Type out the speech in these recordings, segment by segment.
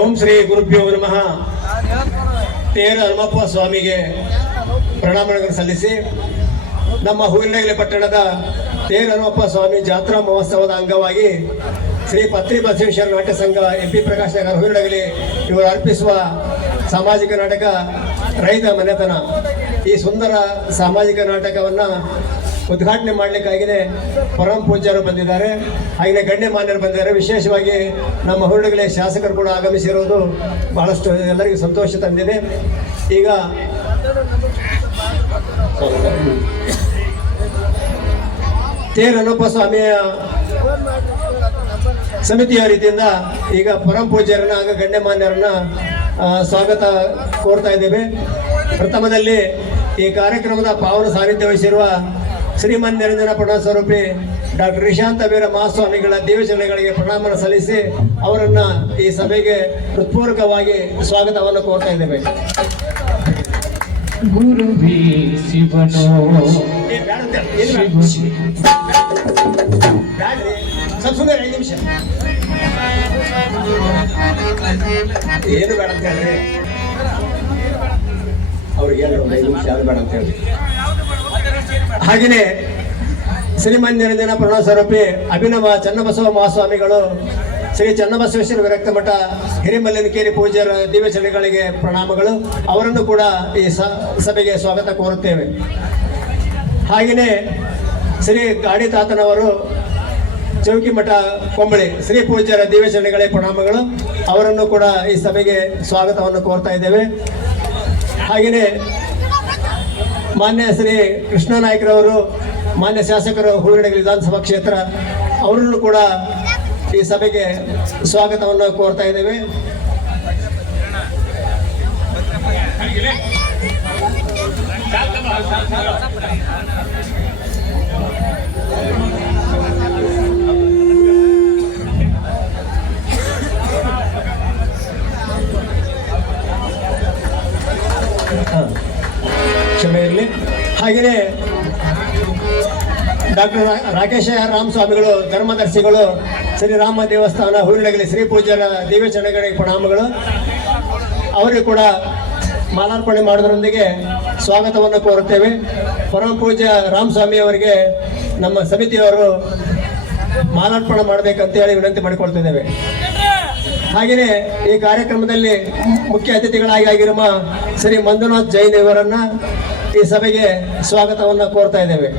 ಓಂ ಶ್ರೀ ಗುರುಭ್ಯೋ ನಮಃ. ತೇರ ಹನುಮಪ್ಪ ಸ್ವಾಮಿಗೆ ಪ್ರಣಾಮಗಳನ್ನು ಸಲ್ಲಿಸಿ ನಮ್ಮ ಹೂವಿನಡಗಲಿ ಪಟ್ಟಣದ ತೇರ ಹನುಮಪ್ಪ ಸ್ವಾಮಿ ಜಾತ್ರಾ ಮಹೋತ್ಸವದ ಅಂಗವಾಗಿ ಶ್ರೀ ಪತ್ರಿ ಬಸವೇಶ್ವರ ನಾಟ್ಯ ಸಂಘ MP ಪ್ರಕಾಶ್ ನಗರ ಹೂವಿನಡಗಲಿ ಇವರು ಅರ್ಪಿಸುವ ಸಾಮಾಜಿಕ ನಾಟಕ ರೈತ ಮನೆತನ. ಈ ಸುಂದರ ಸಾಮಾಜಿಕ ನಾಟಕವನ್ನು ಉದ್ಘಾಟನೆ ಮಾಡಲಿಕ್ಕಾಗಿದೆ ಪರಮ ಪೂಜ್ಯರು ಬಂದಿದ್ದಾರೆ, ಹಾಗೆಯೇ ಗಣ್ಯಮಾನ್ಯರು ಬಂದಿದ್ದಾರೆ. ವಿಶೇಷವಾಗಿ ನಮ್ಮ ಹೂವಿನಡಗಲಿ ಶಾಸಕರು ಕೂಡ ಆಗಮಿಸಿರುವುದು ಬಹಳಷ್ಟು ಎಲ್ಲರಿಗೂ ಸಂತೋಷ ತಂದಿದೆ. ಈಗ ತೇರ ಹನುಮಪ್ಪ ಸ್ವಾಮಿಯ ಸಮಿತಿಯ ರೀತಿಯಿಂದ ಈಗ ಪರಮ ಪೂಜ್ಯರನ್ನ ಹಾಗೂ ಗಣ್ಯಮಾನ್ಯರನ್ನ ಸ್ವಾಗತ ಕೋರ್ತಾ ಇದ್ದೇವೆ. ಪ್ರಥಮದಲ್ಲಿ ಈ ಕಾರ್ಯಕ್ರಮದ ಪಾವನ ಸಾನ್ನಿಧ್ಯ ವಹಿಸಿರುವ ಶ್ರೀಮನ್ ನಿರಂಜನ ಪುಣ್ಯ ಸ್ವರೂಪಿ ಡಾಕ್ಟರ್ ನಿಶಾಂತ ವೀರ ಮಹಾಸ್ವಾಮಿಗಳ ದೇವಚರಣೆಗಳಿಗೆ ಪ್ರಣಾಮನ ಸಲ್ಲಿಸಿ ಅವರನ್ನ ಈ ಸಭೆಗೆ ಹೃತ್ಪೂರ್ವಕವಾಗಿ ಸ್ವಾಗತವನ್ನು ಕೋರ್ತಾ ಇದ್ದೇವೆ. ಗುರುವೇ ಶಿವನೋ ಸುಮ್ಮನೆ 5 ನಿಮಿಷ ಏನು ಬೇಡ ಅಂತ ಹೇಳ್ರಿ, ಅವ್ರಿಗೆ 5 ನಿಮಿಷ ಯಾರು ಬೇಡ ಅಂತ ಹೇಳಿ. ಹಾಗೆಯೇ ಶ್ರೀಮನ್ ನಿರಂಜನ ಪ್ರಣವ ಸ್ವರೂಪಿ ಅಭಿನವ ಚನ್ನಬಸವ ಮಹಾಸ್ವಾಮಿಗಳು ಶ್ರೀ ಚನ್ನಬಸವೇಶ್ವರ ವಿರಕ್ತ ಮಠ ಹಿರಿಮಲ್ಲಿನಕೇರಿ ಪೂಜ್ಯರ ದಿವ್ಯಚರಣೆಗಳಿಗೆ ಪ್ರಣಾಮಗಳು. ಅವರನ್ನು ಕೂಡ ಈ ಸಭೆಗೆ ಸ್ವಾಗತ ಕೋರುತ್ತೇವೆ. ಹಾಗೆಯೇ ಶ್ರೀ ಗಾಡಿ ತಾತನವರು ಚೌಕಿ ಮಠ ಕೊಂಬಳಿ ಶ್ರೀ ಪೂಜ್ಯರ ದಿವ್ಯಚರಣೆಗಳಿಗೆ ಪ್ರಣಾಮಗಳು. ಅವರನ್ನು ಕೂಡ ಈ ಸಭೆಗೆ ಸ್ವಾಗತವನ್ನು ಕೋರ್ತಾ ಇದ್ದೇವೆ. ಹಾಗೆಯೇ ಮಾನ್ಯ ಶ್ರೀ ಕೃಷ್ಣ ನಾಯ್ಕರವರು ಮಾನ್ಯ ಶಾಸಕರು ಹೂವಿನಡಗಲಿ ವಿಧಾನಸಭಾ ಕ್ಷೇತ್ರ, ಅವರನ್ನು ಕೂಡ ಈ ಸಭೆಗೆ ಸ್ವಾಗತವನ್ನು ಕೋರ್ತಾ ಇದ್ದೇವೆ. ಕ್ಷಮೆ ಇರಲಿ. ಹಾಗೆಯೇ ಡಾಕ್ಟರ್ ರಾಕೇಶ ರಾಮ್ ಸ್ವಾಮಿಗಳು ಧರ್ಮದರ್ಶಿಗಳು ಶ್ರೀರಾಮ ದೇವಸ್ಥಾನ ಹೂವಿನಡಗಲಿ ಶ್ರೀ ಪೂಜ್ಯರ ದಿವ್ಯಚರಣೆಗಳಿಗೆ ಪ್ರಣಾಮಗಳು. ಅವರಿಗೂ ಕೂಡ ಮಾಲಾರ್ಪಣೆ ಮಾಡೋದರೊಂದಿಗೆ ಸ್ವಾಗತವನ್ನು ಕೋರುತ್ತೇವೆ. ಪರಮ ಪೂಜ್ಯ ರಾಮಸ್ವಾಮಿ ಅವರಿಗೆ ನಮ್ಮ ಸಮಿತಿಯವರು ಮಾಲಾರ್ಪಣೆ ಮಾಡಬೇಕಂತೇಳಿ ವಿನಂತಿ ಮಾಡಿಕೊಳ್ತಿದ್ದೇವೆ. ಹಾಗೆಯೇ ಈ ಕಾರ್ಯಕ್ರಮದಲ್ಲಿ ಮುಖ್ಯ ಅತಿಥಿಗಳಾಗಿ ಆಗಿರುವ ಶ್ರೀ ಮಂಜುನಾಥ್ ಜೈನ್ ಇವರನ್ನ ಈ ಸಭೆಗೆ ಸ್ವಾಗತವನ್ನು ಕೋರ್ತಾ ಇದ್ದೇವೆ.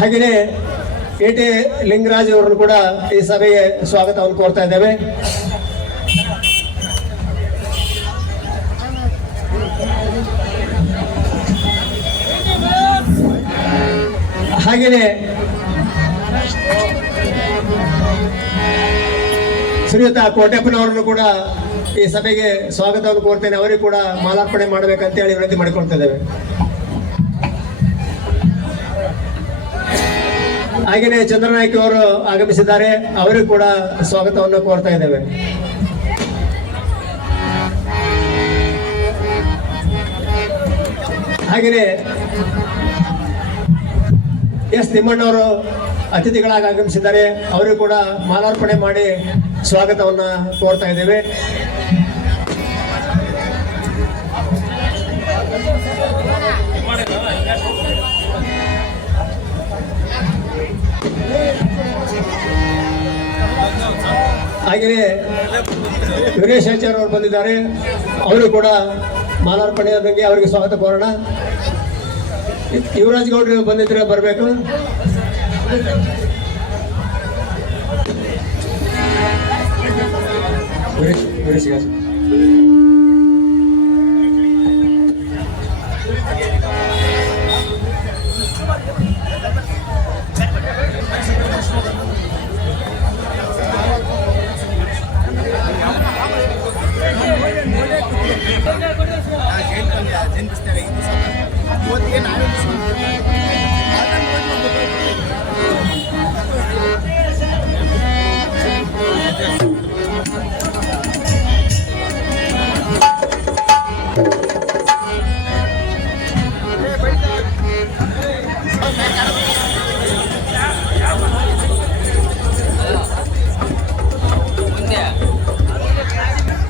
ಹಾಗೆಯೇ AT ಲಿಂಗರಾಜ್ ಅವರನ್ನು ಕೂಡ ಈ ಸಭೆಗೆ ಸ್ವಾಗತವನ್ನು ಕೋರ್ತಾ ಇದ್ದೇವೆ. ಹಾಗೆಯೇ ಶ್ರೀಯುತ ಕೋಟೆಪ್ಪನವರನ್ನು ಕೂಡ ಈ ಸಭೆಗೆ ಸ್ವಾಗತವನ್ನು ಕೋರ್ತೇನೆ. ಅವರಿಗೂ ಕೂಡ ಮಾಲಾರ್ಪಣೆ ಮಾಡಬೇಕಂತೇಳಿ ವಿನಂತಿ ಮಾಡಿಕೊಳ್ತಾ ಇದ್ದೇವೆ. ಹಾಗೆಯೇ ಚಂದ್ರನಾಯ್ಕ ಅವರು ಆಗಮಿಸಿದ್ದಾರೆ, ಅವರಿಗೂ ಕೂಡ ಸ್ವಾಗತವನ್ನು ಕೋರ್ತಾ ಇದ್ದೇವೆ. ಹಾಗೆಯೇ S ತಿಮ್ಮಣ್ಣವರು ಅತಿಥಿಗಳಾಗಿ ಆಗಮಿಸಿದ್ದಾರೆ, ಅವರಿಗೂ ಕೂಡ ಮಾಲಾರ್ಪಣೆ ಮಾಡಿ ಸ್ವಾಗತವನ್ನು ಕೋರ್ತಾ ಇದ್ದೇವೆ. ಹಾಗೆಯೇ ವೀರೇಶ್ ಆಚಾರ್ಯ ಅವರು ಬಂದಿದ್ದಾರೆ, ಅವರು ಕೂಡ ಮಾಲಾರ್ಪಣೆ ಬಗ್ಗೆ ಅವರಿಗೆ ಸ್ವಾಗತ ಕೋರೋಣ. ಯುವರಾಜ್ ಗೌಡ್ರು ಬಂದಿದ್ರೆ ಬರಬೇಕು. ವೀರೇಶ್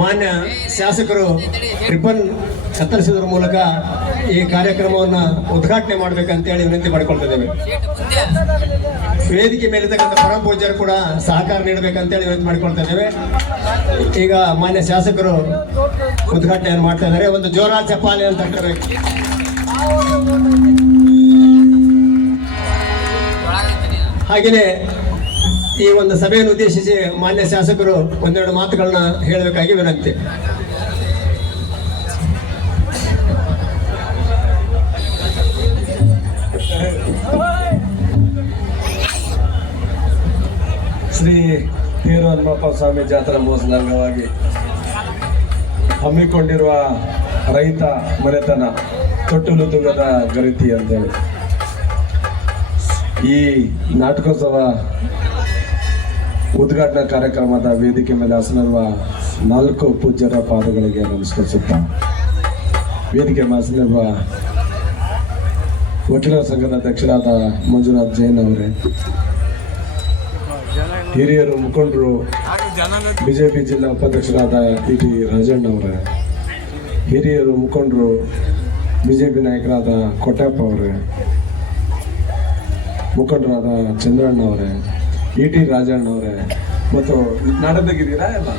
ಮಾನ್ಯ ಶಾಸಕರು ರಿಬ್ಬನ್ ಕತ್ತರಿಸುವುದರ ಮೂಲಕ ಈ ಕಾರ್ಯಕ್ರಮವನ್ನು ಉದ್ಘಾಟನೆ ಮಾಡಬೇಕಂತೇಳಿ ವಿನಂತಿ ಮಾಡಿಕೊಳ್ತಿದ್ದೇವೆ. ವೇದಿಕೆ ಮೇಲಿರ್ತಕ್ಕಂಥ ಪರಮ ಪೂಜ್ಯರು ಕೂಡ ಸಹಕಾರ ನೀಡಬೇಕಂತೇಳಿ ವಿನಂತಿ ಮಾಡಿಕೊಳ್ತಾ ಇದ್ದೇವೆ. ಈಗ ಮಾನ್ಯ ಶಾಸಕರು ಉದ್ಘಾಟನೆಯನ್ನು ಮಾಡ್ತಾ ಇದ್ದಾರೆ. ಒಂದು ಜೋರಾದ ಚಪ್ಪಾಳೆ ಅಂತ ತಟ್ಟಬೇಕು. ಹಾಗೆಯೇ ಈ ಒಂದು ಸಭೆಯನ್ನು ಉದ್ದೇಶಿಸಿ ಮಾನ್ಯ ಶಾಸಕರು ಒಂದೆರಡು ಮಾತುಗಳನ್ನ ಹೇಳಬೇಕಾಗಿ ವಿನಂತಿ. ಶ್ರೀ ತೇರು ಹನುಮಪ್ಪ ಸ್ವಾಮಿ ಜಾತ್ರಾ ಮಹೋತ್ಸವದ ಅಂಗವಾಗಿ ಹಮ್ಮಿಕೊಂಡಿರುವ ರೈತ ಮನೆತನ ತೊಟ್ಟಿಲು ತುಗದ ಗರಿತಿ ಅಂತೇಳಿ ಈ ನಾಟಕೋತ್ಸವ ಉದ್ಘಾಟನಾ ಕಾರ್ಯಕ್ರಮದ ವೇದಿಕೆ ಮೇಲೆ ಹಾಸನಿರುವ 4 ಪೂಜ್ಯರ ಪಾದಗಳಿಗೆ ನಮಸ್ಕರಿಸುತ್ತಾ ವೇದಿಕೆ ಮೇಲೆ ಹಾಸನಿರುವ ವಕೀಲರ ಸಂಘದ ಅಧ್ಯಕ್ಷರಾದ ಮಂಜುನಾಥ್ ಜೈನ್ ಅವರೇ, ಹಿರಿಯರು ಮುಖಂಡರು ಬಿಜೆಪಿ ಜಿಲ್ಲಾ ಉಪಾಧ್ಯಕ್ಷರಾದ ಟಿ ರಾಜಣ್ಣ ಅವರೇ, ಹಿರಿಯರು ಮುಖಂಡರು ಬಿಜೆಪಿ ನಾಯಕರಾದ ಕೊಟ್ಯಪ್ಪ ಅವರೇ, ಮುಖಂಡರಾದ ಚಂದ್ರಣ್ಣ ಅವರೇ, ಟಿ ರಾಜಣ್ಣ ಅವರೇ, ಮತ್ತು ನಾಡದಾಗಿದ್ದೀರಾ ಎಲ್ಲ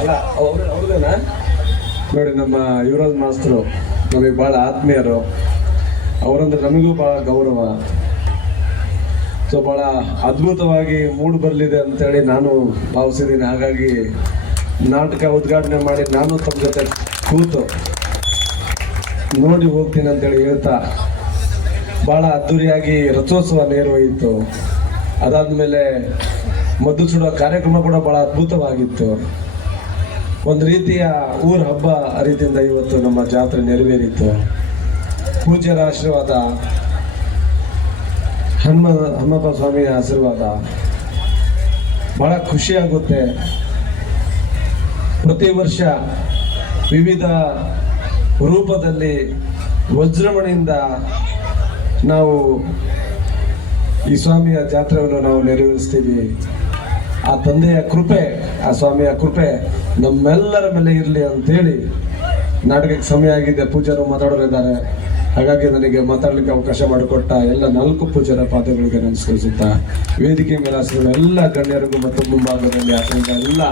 ಅಲ್ಲ ಅವ್ರದೇನಾ ನೋಡಿ. ನಮ್ಮ ಯುವರಾಜ್ ಮಾಸ್ತರು ನಮಗೆ ಭಾಳ ಆತ್ಮೀಯರು, ಅವರಂದ್ರೆ ನಮಗೂ ಭಾಳ ಗೌರವ. ಸೊ ಭಾಳ ಅದ್ಭುತವಾಗಿ ಮೂಡ್ ಬರಲಿದೆ ಅಂತೇಳಿ ನಾನು ಭಾವಿಸಿದ್ದೀನಿ. ಹಾಗಾಗಿ ನಾಟಕ ಉದ್ಘಾಟನೆ ಮಾಡಿ ನಾನು ತಮ್ಮ ಜೊತೆ ಕೂತು ನೋಡಿ ಹೋಗ್ತೀನಿ ಅಂತೇಳಿ ಹೇಳ್ತಾ ಭಾಳ ಅದ್ದೂರಿಯಾಗಿ ರಥೋತ್ಸವ ನೆರವೇರಿತು. ಅದಾದಮೇಲೆ ಮದ್ದು ಸುಡುವ ಕಾರ್ಯಕ್ರಮ ಕೂಡ ಭಾಳ ಅದ್ಭುತವಾಗಿತ್ತು. ಒಂದು ರೀತಿಯ ಊರ ಹಬ್ಬ ರೀತಿಯಿಂದ ಇವತ್ತು ನಮ್ಮ ಜಾತ್ರೆ ನೆರವೇರಿತ್ತು. ಪೂಜ್ಯರ ಆಶೀರ್ವಾದ, ಹನುಮಪ್ಪ ಸ್ವಾಮಿಯ ಆಶೀರ್ವಾದ ಭಾಳ ಖುಷಿಯಾಗುತ್ತೆ. ಪ್ರತಿ ವರ್ಷ ವಿವಿಧ ರೂಪದಲ್ಲಿ ವಜ್ರಮಣಿಯಿಂದ ನಾವು ಈ ಸ್ವಾಮಿಯ ಜಾತ್ರೆಯನ್ನು ನಾವು ನೆರವೇರಿಸ್ತೀವಿ. ಆ ತಂದೆಯ ಕೃಪೆ, ಆ ಸ್ವಾಮಿಯ ಕೃಪೆ ನಮ್ಮೆಲ್ಲರ ಮೇಲೆ ಇರಲಿ ಅಂತೇಳಿ ನಾಟಕಕ್ಕೆ ಸಮಯ ಆಗಿದೆ. ಪೂಜ್ಯರು ಮಾತಾಡೋರಿದ್ದಾರೆ, ಹಾಗಾಗಿ ನನಗೆ ಮಾತಾಡಲಿಕ್ಕೆ ಅವಕಾಶ ಮಾಡಿಕೊಟ್ಟ ಎಲ್ಲ 4 ಪೂಜ್ಯರ ಪಾದಗಳಿಗೆ ನಮಸ್ಕರಿಸುತ್ತಾ ವೇದಿಕೆ ಮೇಲೆ ಹಾಸಿರುವ ಎಲ್ಲ ಗಣ್ಯರಿಗೂ ಮತ್ತು ಮುಂಭಾಗದಲ್ಲಿ ಹಾಸಿದ ಎಲ್ಲ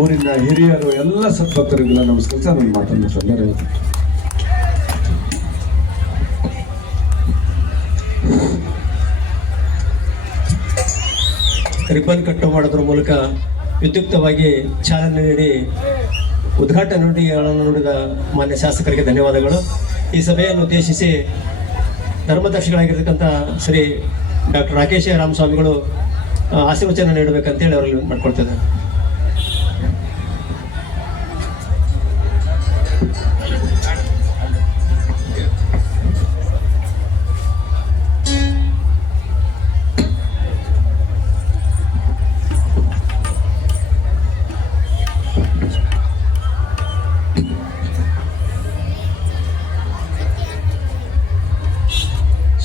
ಊರಿನ ಹಿರಿಯರು ಎಲ್ಲ ಸದ್ಭಕ್ತರಿಗೆಲ್ಲ ನಮಸ್ಕರಿಸ ನನ್ನ ಮಾತನ್ನು ಧನ್ಯವಾದ. ರಿಬ್ಬನ್ ಕಟ್ಟು ಮಾಡೋದ್ರ ಮೂಲಕ ವಿದ್ಯುಕ್ತವಾಗಿ ಚಾಲನೆ ನೀಡಿ ಉದ್ಘಾಟನೆ ನುಡಿದ ಮಾನ್ಯ ಶಾಸಕರಿಗೆ ಧನ್ಯವಾದಗಳು. ಈ ಸಭೆಯನ್ನು ಉದ್ದೇಶಿಸಿ ಧರ್ಮದರ್ಶಿಗಳಾಗಿರ್ತಕ್ಕಂಥ ಶ್ರೀ ಡಾಕ್ಟರ್ ರಾಕೇಶ ರಾಮಸ್ವಾಮಿಗಳು ಆಶೀರ್ವಚನ ನೀಡಬೇಕಂತೇಳಿ ಅವರಲ್ಲಿ ಮಾಡ್ಕೊಳ್ತಿದ್ದಾರೆ.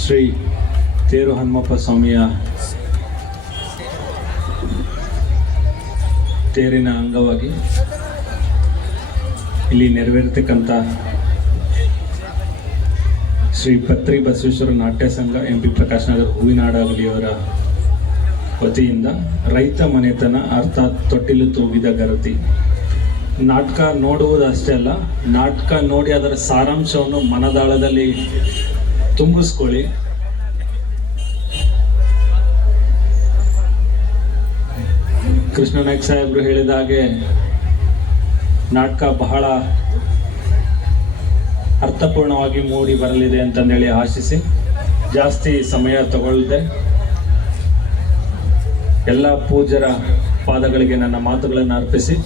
ಶ್ರೀ ತೇರು ಹನುಮಪ್ಪ ಸ್ವಾಮಿಯ ತೇರಿನ ಅಂಗವಾಗಿ ಇಲ್ಲಿ ನೆರವೇರತಕ್ಕಂಥ ಶ್ರೀ ಪತ್ರಿ ಬಸವೇಶ್ವರ ನಾಟ್ಯ ಸಂಘ MP ಪ್ರಕಾಶ್ ನಗರ್ ಹೂವಿನಾಡಗಲಿಯವರ ವತಿಯಿಂದ ರೈತ ಮನೆತನ ಅರ್ಥಾತ್ ತೊಟ್ಟಿಲು ತೂಗಿದ ಗರತಿ ನಾಟಕ ನೋಡುವುದಷ್ಟೇ ಅಲ್ಲ, ನಾಟಕ ನೋಡಿ ಅದರ ಸಾರಾಂಶವನ್ನು ಮನದಾಳದಲ್ಲಿ ತುಂಬಿಸ್ಕೊಳ್ಳಿ. ಕೃಷ್ಣ ನಾಯ್ಕ ಸಾಹೇಬರು ಹೇಳಿದ ಹಾಗೆ ನಾಟಕ ಬಹಳ ಅರ್ಥಪೂರ್ಣವಾಗಿ ಮೂಡಿ ಬರಲಿದೆ ಅಂತಂದೇಳಿ ಆಶಿಸಿ ಜಾಸ್ತಿ ಸಮಯ ತಗೊಳ್ಳದೆ ಎಲ್ಲ ಪೂಜ್ಯರ ಪಾದಗಳಿಗೆ ನನ್ನ ಮಾತುಗಳನ್ನು ಅರ್ಪಿಸಿ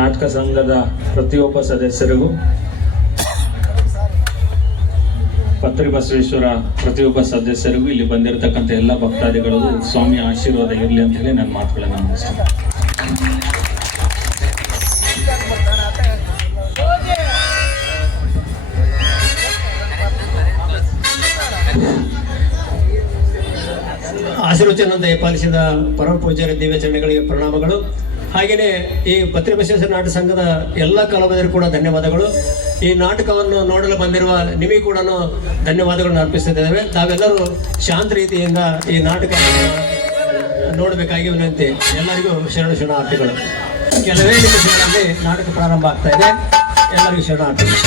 ನಾಟಕ ಸಂಘದ ಪ್ರತಿಯೊಬ್ಬ ಸದಸ್ಯರಿಗೂ ಪತ್ರಿ ಬಸವೇಶ್ವರ ಪ್ರತಿಯೊಬ್ಬ ಸದಸ್ಯರಿಗೂ ಇಲ್ಲಿ ಬಂದಿರತಕ್ಕಂಥ ಎಲ್ಲ ಭಕ್ತಾದಿಗಳಿಗೂ ಸ್ವಾಮಿಯ ಆಶೀರ್ವಾದ ಇರಲಿ ಅಂತ ಹೇಳಿ ನನ್ನ ಮಾತುಗಳನ್ನು ಮುಗಿಸ್ತೇನೆ. ಆಶೀರ್ವಚನದಿಂದ ಪಾಲಿಸಿದ ಪರಮ ಪೂಜ್ಯರ ದಿವ್ಯ ಚರಣಗಳಿಗೆ ಪ್ರಣಾಮಗಳು. ಹಾಗೆಯೇ ಈ ಪತ್ರಿಬಸವೇಶ್ವರ ನಾಟಕ ಸಂಘದ ಎಲ್ಲ ಕಲಾವಿದರು ಕೂಡ ಧನ್ಯವಾದಗಳು. ಈ ನಾಟಕವನ್ನು ನೋಡಲು ಬಂದಿರುವ ನಿಮಗೆ ಕೂಡ ಧನ್ಯವಾದಗಳನ್ನು ಅರ್ಪಿಸುತ್ತಿದ್ದೇವೆ. ತಾವೆಲ್ಲರೂ ಶಾಂತ ರೀತಿಯಿಂದ ಈ ನಾಟಕ ನೋಡಬೇಕಾಗಿ ವಿನಂತಿ. ಎಲ್ಲರಿಗೂ ಶರಣಾರ್ಥಿಗಳು. ಕೆಲವೇ ನಿಮಿಷಗಳಲ್ಲಿ ನಾಟಕ ಪ್ರಾರಂಭ ಆಗ್ತಾ ಇದೆ. ಎಲ್ಲರಿಗೂ ಶರಣಾರ್ಥಿಗಳು.